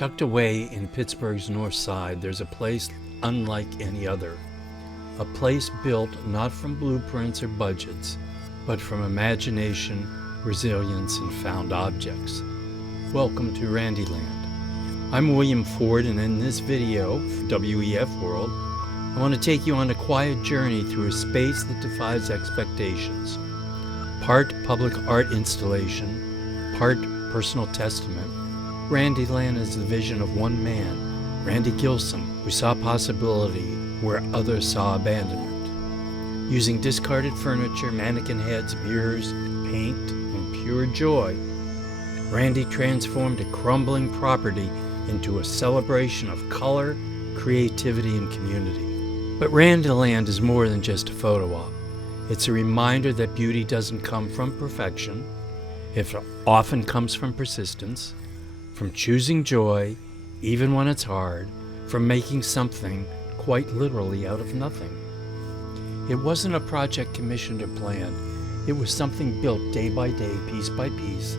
Tucked away in Pittsburgh's North Side, there's a place unlike any other. A place built not from blueprints or budgets, but from imagination, resilience, and found objects. Welcome to Randyland. I'm William Ford, and in this video for WEF World, I want to take you on a quiet journey through a space that defies expectations. Part public art installation, part personal testament, Randyland is the vision of one man, Randy Gilson, who saw possibility where others saw abandonment. Using discarded furniture, mannequin heads, mirrors, paint, and pure joy, Randy transformed a crumbling property into a celebration of color, creativity, and community. But Randyland is more than just a photo op. It's a reminder that beauty doesn't come from perfection. It often comes from persistence, from choosing joy, even when it's hard, from making something quite literally out of nothing. It wasn't a project commissioned or planned. It was something built day by day, piece by piece,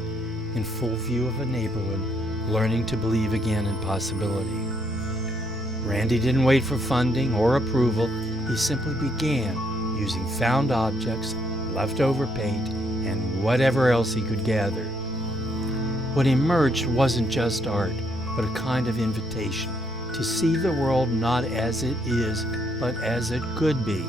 in full view of a neighborhood, learning to believe again in possibility. Randy didn't wait for funding or approval. He simply began using found objects, leftover paint, and whatever else he could gather. What emerged wasn't just art, but a kind of invitation to see the world not as it is, but as it could be.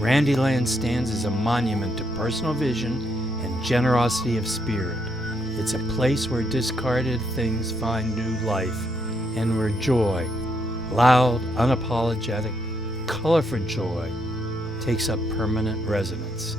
Randyland stands as a monument to personal vision and generosity of spirit. It's a place where discarded things find new life, and where joy, loud, unapologetic, colorful joy, takes up permanent residence.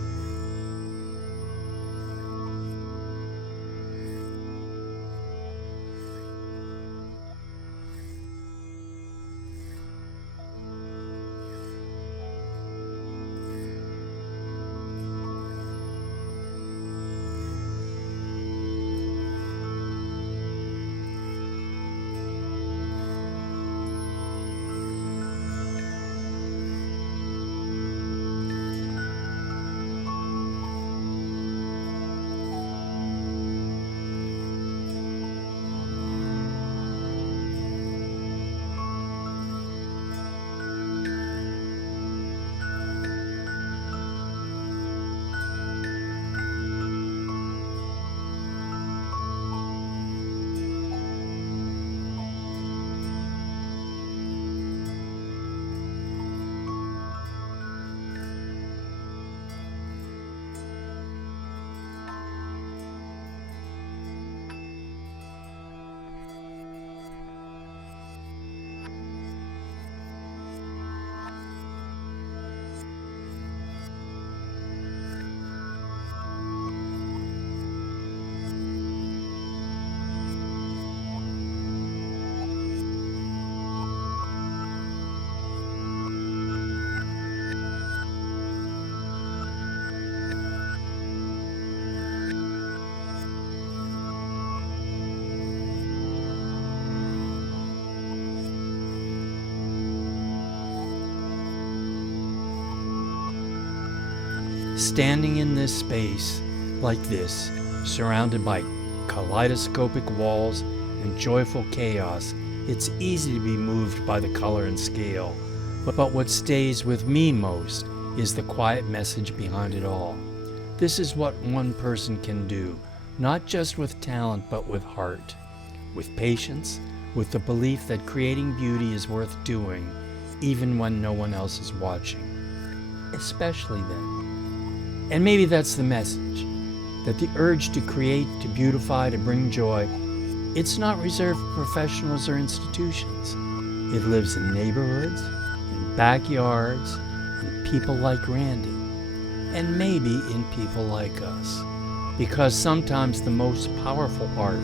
Standing in this space like this, surrounded by kaleidoscopic walls and joyful chaos, it's easy to be moved by the color and scale. But what stays with me most is the quiet message behind it all. This is what one person can do, not just with talent, but with heart, with patience, with the belief that creating beauty is worth doing, even when no one else is watching. especially then. And maybe that's the message, that the urge to create, to beautify, to bring joy, it's not reserved for professionals or institutions. It lives in neighborhoods, in backyards, in people like Randy, and maybe in people like us. Because sometimes the most powerful art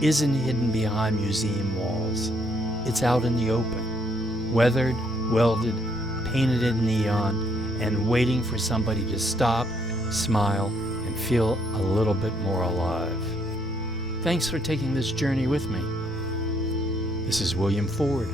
isn't hidden behind museum walls. It's out in the open, weathered, welded, painted in neon, and waiting for somebody to stop, smile, and feel a little bit more alive. Thanks for taking this journey with me. This is William Ford.